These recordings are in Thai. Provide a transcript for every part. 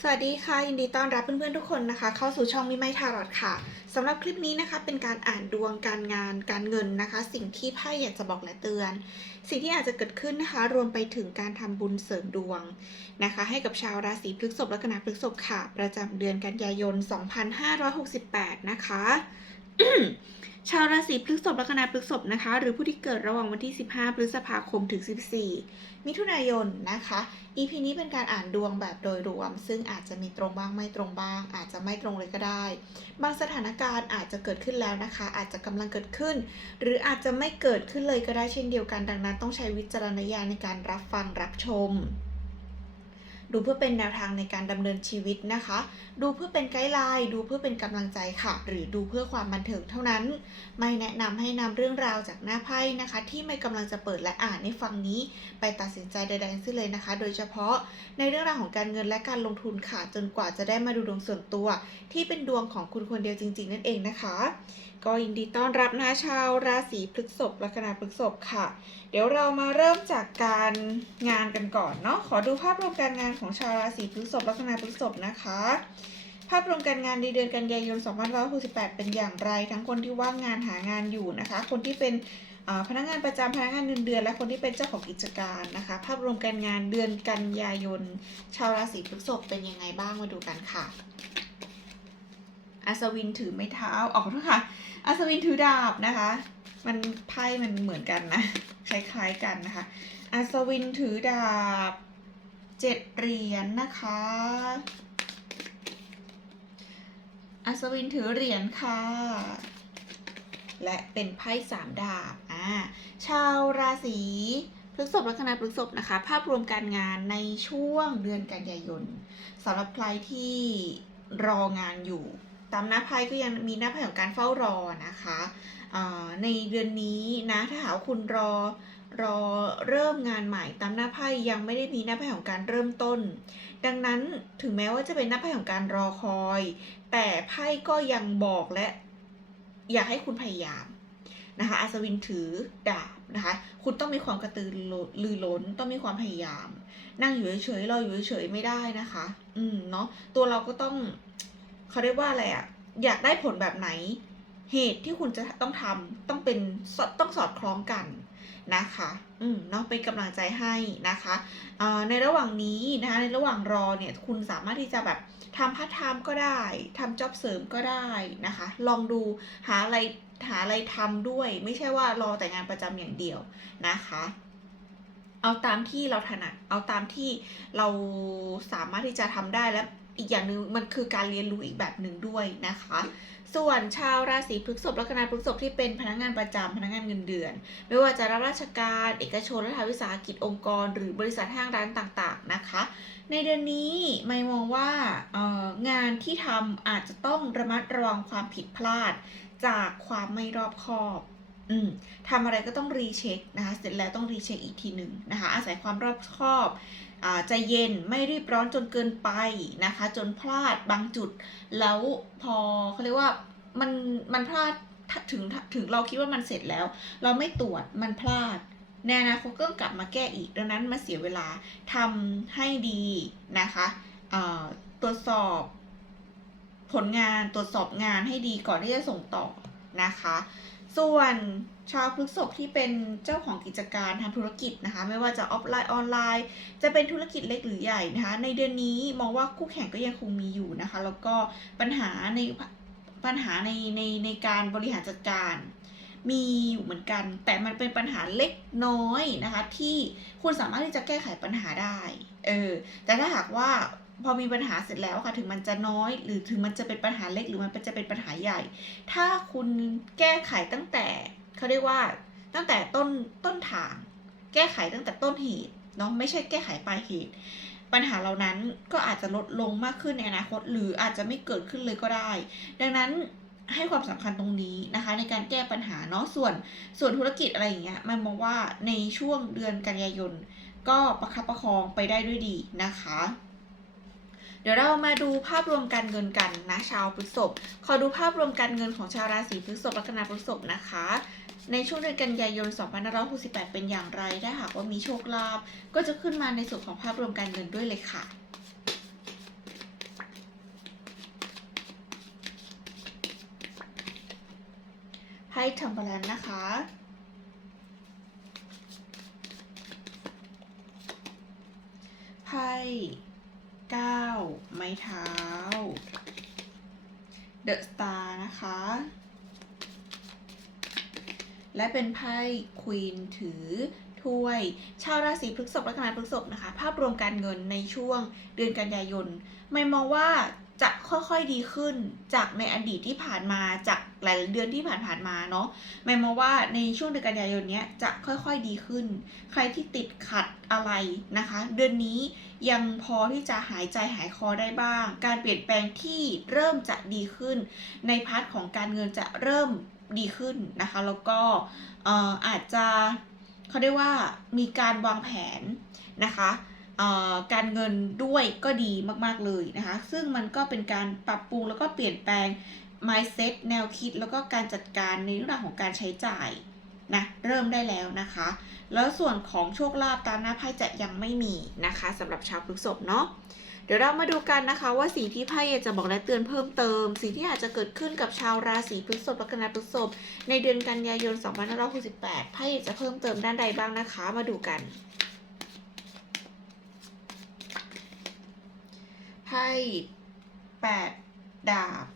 สวัสดีค่ะ ยินดีต้อนรับเพื่อนๆทุกคนนะคะ เข้าสู่ช่องมิไม่ทารอดค่ะสำหรับคลิปนี้นะคะ เป็นการอ่านดวงการงานการเงินนะคะ สิ่งที่ไพ่อยากจะบอกและเตือน สิ่งที่อาจจะเกิดขึ้นนะคะ รวมไปถึงการทำบุญเสริมดวงนะคะ ให้กับชาวราศีพฤษภและคณะพฤษภค่ะ ประจำเดือนกันยายน 2568 นะคะ ชาวราศีพฤษภและคณะพฤษภนะคะ หรือผู้ที่เกิดระหว่างวันที่ 15 พฤษภาคมถึง 14 มิถุนายนนะคะ EP นี้เป็นการอ่านดวงแบบโดยรวม ซึ่งอาจจะมีตรงบ้างไม่ตรงบ้าง อาจจะไม่ตรงเลยก็ได้ บางสถานการณ์อาจจะเกิดขึ้นแล้วนะคะ อาจจะกำลังเกิดขึ้น หรืออาจจะไม่เกิดขึ้นเลยก็ได้เช่นเดียวกัน ดังนั้นต้องใช้วิจารณญาณในการรับฟังรับชม ดูเพื่อเป็นแนวทางในการดำเนินชีวิตนะคะ ดูเพื่อเป็นไกด์ไลน์ ดูเพื่อเป็นกำลังใจค่ะ หรือดูเพื่อความบันเทิงเท่านั้น ไม่แนะนำให้นำเรื่องราวจากหน้าไพ่นะคะ ที่ไม่กำลังจะเปิดและอ่านในฟังนี้ ไปตัดสินใจใดๆทั้งสิ้นเลยนะคะ โดยเฉพาะในเรื่องราวของการเงินและการลงทุนค่ะ จนกว่าจะได้มาดูดวงส่วนตัว ที่เป็นดวงของคุณคนเดียวจริง ๆ นั่นเองนะคะ ก็ยินดีต้อนรับนะชาวราศีพฤษภลัคนาพฤษภค่ะ เดี๋ยวเรามาเริ่มจากการงานกันก่อนเนาะขอดูภาพรวมการงานของชาวราศีพฤษภลัคนาพฤษภนะคะ ภาพรวมการงานในเดือนกันยายน 2568 เป็นอย่างไร ทั้งคนที่ว่างงานหางานอยู่นะคะ คนที่เป็นพนักงานประจำพนักงานเงินเดือน และคนที่เป็นเจ้าของกิจการนะคะ ภาพรวมการงานเดือนกันยายน ชาวราศีพฤษภเป็นยังไงบ้างมาดูกันค่ะ อัศวินถือไม้เท้าออกขอโทษค่ะ อัศวินถือดาบนะคะ มันไพ่มันเหมือนกันนะ คล้ายๆกันนะคะ อัศวินถือดาบเจ็ดเหรียญนะคะ อัศวินถือเหรียญค่ะ และเป็นไพ่สามดาบ อ่า ชาวราศีพฤษภลัคนาพฤษภนะคะ ภาพรวมการงานในช่วงเดือนกันยายนสำหรับใครที่รองานอยู่ ตามหน้าไพ่ก็ยังมีหน้าไพ่ของการเฝ้ารอนะคะในเดือนนี้นะถ้าหากว่าคุณรอรอเริ่มงานใหม่ตามหน้าไพ่ยังไม่ได้มีหน้าไพ่ของการเริ่มต้น ดังนั้นถึงแม้ว่าจะเป็นหน้าไพ่ของการรอคอย แต่ไพ่ก็ยังบอกและ อยากให้คุณพยายามนะคะอัศวินถือดาบนะคะ คุณต้องมีความกระตือรือร้นต้องมีความพยายาม นั่งอยู่เฉยๆรออยู่เฉยๆไม่ได้นะคะ อืมเนาะตัวเราก็ต้อง เขาเรียกว่าอะไรอะอยากได้ผลแบบไหน เหตุที่คุณจะต้องทำต้องเป็นต้องสอดคล้องกันนะคะ อืมเนาะเป็นกำลังใจให้นะคะในระหว่างนี้นะคะในระหว่างรอเนี่ยคุณสามารถที่จะแบบทำพาร์ทไทม์ก็ได้ทำจ็อบเสริมก็ได้นะคะ ลองดูหาอะไรหาอะไรทำด้วย ไม่ใช่ว่ารอแต่งานประจำอย่างเดียวนะคะ เอาตามที่เราถนัดเอาตามที่เราสามารถที่จะทำได้และ อีกอย่างหนึ่งมันคือการเรียนรู้อีกแบบหนึ่งด้วยนะคะ ส่วนชาวราศีพฤษภและคณะพฤษภที่เป็นพนักงานประจำพนักงานเงินเดือน ไม่ว่าจะรับราชการเอกชนรัฐวิสาหกิจองค์กร หรือบริษัทห้างร้านต่างๆนะคะ ในเดือนนี้ไม่มองว่าเอ่องานที่ทำอาจจะต้องระมัดระวังความผิดพลาด จากความไม่รอบคอบอืมทำอะไรก็ต้องรีเช็คนะคะเสร็จแล้วต้องรีเช็คอีกทีหนึ่งนะคะอาศัยความรอบคอบอ่า ใจเย็นไม่รีบร้อนจนเกินไปนะคะ จนพลาดบางจุด แล้วพอเขาเรียกว่ามันมันพลาดถ,ถึงถึงเราคิดว่ามันเสร็จแล้ว เราไม่ตรวจมันพลาดในอนาคตก็ต้องกลับมาแก้อีกดังนั้นมาเสียเวลาทำให้ดีนะคะอ่าตรวจสอบผลงานตรวจสอบงานให้ดีก่อนที่จะส่งต่อนะคะ ส่วนชาวพฤษภที่เป็นเจ้าของกิจการทำธุรกิจนะคะ ไม่ว่าจะออฟไลน์ออนไลน์ จะเป็นธุรกิจเล็กหรือใหญ่นะคะ ในเดือนนี้มองว่าคู่แข่งก็ยังคงมีอยู่นะคะ แล้วก็ปัญหาในปัญหาในในในการบริหารจัดการมีอยู่เหมือนกัน แต่มันเป็นปัญหาเล็กน้อยนะคะ ที่คุณสามารถที่จะแก้ไขปัญหาได้ เออ แต่ถ้าหากว่า พอมีปัญหาเสร็จแล้วค่ะถึงมันจะน้อย หรือถึงมันจะเป็นปัญหาเล็กหรือมันจะเป็นปัญหาใหญ่ ถ้าคุณแก้ไขตั้งแต่เขาเรียกว่าตั้งแต่ต้นต้นทาง แก้ไขตั้งแต่ต้นเหตุเนาะไม่ใช่แก้ไขปลายเหตุ ปัญหาเหล่านั้นก็อาจจะลดลงมากขึ้นในอนาคต หรืออาจจะไม่เกิดขึ้นเลยก็ได้ ดังนั้นให้ความสำคัญตรงนี้นะคะ ในการแก้ปัญหาเนาะส่วนส่วนธุรกิจอะไรอย่างเงี้ยมันมองว่าในช่วงเดือนกันยายน ก็ประคับประคองไปได้ด้วยดีนะคะ เดี๋ยวเรามาดูภาพรวมการเงินกันนะชาวพฤษภขอดูภาพรวมการเงินของชาวราศีพฤษภลัคนาพฤษภนะคะในช่วงเดือนกันยายน 2568 เป็นอย่างไร ถ้าหากว่ามีโชคลาภ ก็จะขึ้นมาในส่วนของภาพรวมการเงินด้วยเลยค่ะ ให้ทำบาลานนะคะ ให้ ก้าไม้เท้า เดอะสตาร์นะคะ และเป็นไพ่ควีนถือถ้วย ชาวราศีพฤษภและคณะพฤษภนะคะ ภาพรวมการเงินในช่วงเดือนกันยายน ไม่มองว่า จะค่อยๆดีขึ้นจากในอดีตที่ผ่านมาจากหลายเดือนที่ผ่านๆมาเนาะไม่มองว่าในช่วงเดือนกันยายนเนี้ยจะค่อยๆดีขึ้น ใครที่ติดขัดอะไรนะคะ เดือนนี้ยังพอที่จะหายใจหายคอได้บ้าง การเปลี่ยนแปลงที่เริ่มจะดีขึ้น ในพาร์ทของการเงินจะเริ่มดีขึ้นนะคะ แล้วก็เอ่ออาจจะเขาเรียกว่ามีการวางแผนนะคะ การเงินด้วยก็ดีมากๆเลยนะคะ ซึ่งมันก็เป็นการปรับปรุงแล้วก็เปลี่ยนแปลง mindset แนวคิดแล้วก็การจัดการในเรื่องของการใช้จ่ายนะเริ่มได้แล้วนะคะ แล้วส่วนของโชคลาภตามหน้าไพ่จะยังไม่มีนะคะสำหรับชาวพฤษภเนาะเดี๋ยวเรามาดูกันนะคะว่าสิ่งที่ไพ่จะบอกและเตือนเพิ่มเติม สิ่งที่อาจจะเกิดขึ้นกับชาวราศีพฤษภและคณะพฤษภในเดือนกันยายน 2568ไพ่อยากจะเพิ่มเติมด้านใดบ้างนะคะ มาดูกัน พ่แปดดาบ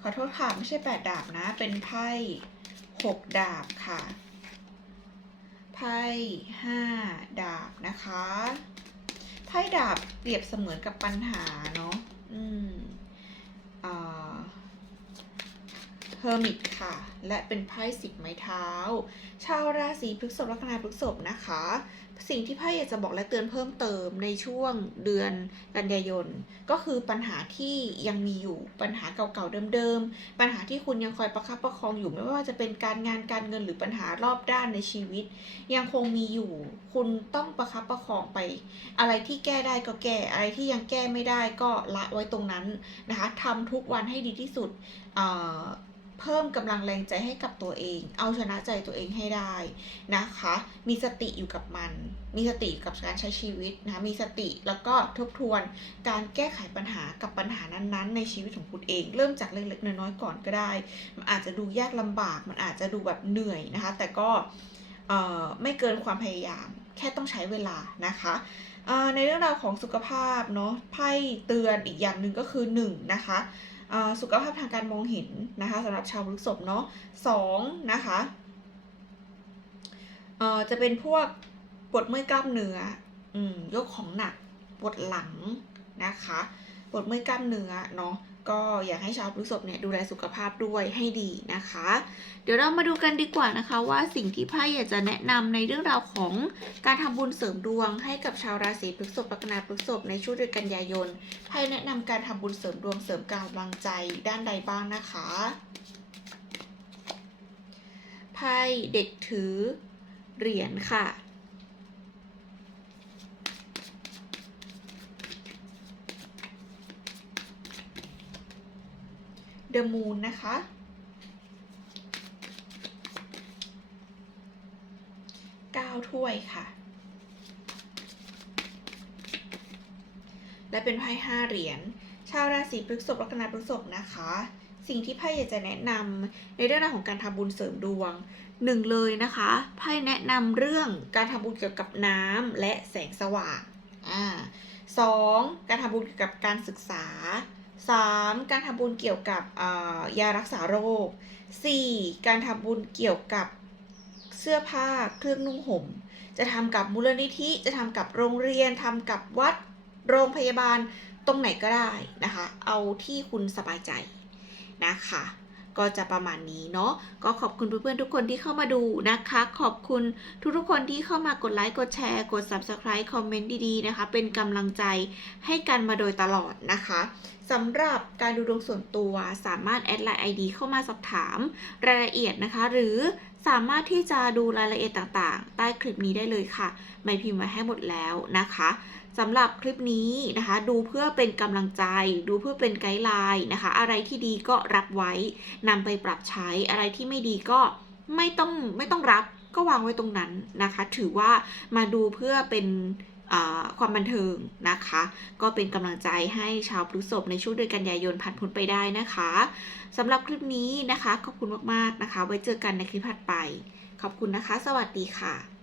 ขอโทษค่ะไม่ใช่แปดดาบนะ เป็นไพ่หกดาบค่ะ ไพ่ห้าดาบนะคะ ไพ่ดาบเปรียบเสมือนกับปัญหาเนาะ อืมอ่าเฮอร์มิตค่ะ และเป็นไพ่สิบไม้เท้า ชาวราศีพฤษภลัคนาพฤษภนะคะ สิ่งที่ไพ่อยากจะบอกและเตือนเพิ่มเติมในช่วงเดือนกันยายน ก็คือปัญหาที่ยังมีอยู่ปัญหาเก่าๆเดิมๆปัญหาที่คุณยังคอยประคับประคองอยู่ไม่ว่าจะเป็นการงานการเงินหรือปัญหารอบด้านในชีวิต ยังคงมีอยู่ คุณต้องประคับประคองไป อะไรที่แก้ได้ก็แก้ อะไรที่ยังแก้ไม่ได้ก็ละไว้ตรงนั้นนะคะทำทุกวันให้ดีที่สุด เพิ่มกำลังแรงใจให้กับตัวเอง เอาชนะใจตัวเองให้ได้นะคะ มีสติอยู่กับมัน มีสติกับการใช้ชีวิตนะ มีสติแล้วก็ทบทวนการแก้ไขปัญหากับปัญหานั้นๆ ในชีวิตของคุณเอง เริ่มจากเล็กๆน้อยๆก่อนก็ได้ มันอาจจะดูยากลำบาก มันอาจจะดูแบบเหนื่อยนะคะ แต่ก็ไม่เกินความพยายาม แค่ต้องใช้เวลานะคะในเรื่องราวของสุขภาพเนาะไพ่เตือนอีกอย่างหนึ่งก็คือ1นงนะคะ สุขภาพทางการมองเห็นนะคะสำหรับชาวพฤษภเนาะสองนะคะจะเป็นพวกปวดเมื่อยกล้ามเนื้ออืยกของหนักปวดหลังนะคะปวดเมื่อยกล้ามเนื้อเนาะ ก็อยากให้ชาวพฤษภเนี่ยดูแลสุขภาพด้วยให้ดีนะคะ เดี๋ยวเรามาดูกันดีกว่านะคะ ว่าสิ่งที่ไพ่อยากจะแนะนำในเรื่องราวของการทำบุญเสริมดวง ให้กับชาวราศีพฤษภลัคนาพฤษภในช่วงเดือนกันยายนไพ่แนะนำการทำบุญเสริมดวงเสริมกำลังใจด้านใดบ้างนะคะไพ่เด็กถือเหรียญค่ะ เดอะมูนนะคะเก้าถ้วยค่ะ และเป็นไพ่ห้าเหรียญ ชาวราศีพฤษภลัคนาพฤษภนะคะ สิ่งที่ไพ่อยากจะแนะนำในเรื่องราวของการทำบุญเสริมดวงหนึ่งเลยนะคะไพ่แนะนำเรื่องการทำบุญเกี่ยวกับน้ำและแสงสว่างอ่าสองการทำบุญเกี่ยวกับการศึกษา 3. การทำบุญเกี่ยวกับยารักษาโรค 4. การทำบุญเกี่ยวกับเสื้อผ้าเครื่องนุ่งห่ม จะทำกับมูลนิธิ จะทำกับโรงเรียนทำกับวัด โรงพยาบาล ตรงไหนก็ได้นะคะ เอาที่คุณสบายใจนะคะ ก็จะประมาณนี้เนาะก็ขอบคุณเพื่อนๆทุกคนที่เข้ามาดูนะคะ ขอบคุณทุกๆคนที่เข้ามากดไลค์กดแชร์ กด subscribe คอมเมนต์ดีๆนะคะ เป็นกำลังใจให้กันมาโดยตลอดนะคะสำหรับการดูดวงส่วนตัวสามารถแอดไลน์ ID เข้ามาสอบถามรายละเอียดนะคะ หรือ สามารถที่จะดูรายละเอียดต่างๆ ใต้คลิปนี้ได้เลยค่ะไม่พิมพ์ไว้ให้หมดแล้วนะคะสำหรับคลิปนี้นะคะ ดูเพื่อเป็นกำลังใจ ดูเพื่อเป็นไกด์ไลน์นะคะ อะไรที่ดีก็รับไว้นำไปปรับใช้อะไรที่ไม่ดีก็ไม่ต้องไม่ต้องรับก็วางไว้ตรงนั้นนะคะ ถือว่ามาดูเพื่อเป็น ความบันเทิงนะคะ ก็เป็นกำลังใจให้ชาวพฤษภในช่วงเดือนกันยายนผ่านพ้นไปได้นะคะสำหรับคลิปนี้นะคะ ขอบคุณมากๆนะคะ ไว้เจอกันในคลิปถัดไป ขอบคุณนะคะ สวัสดีค่ะ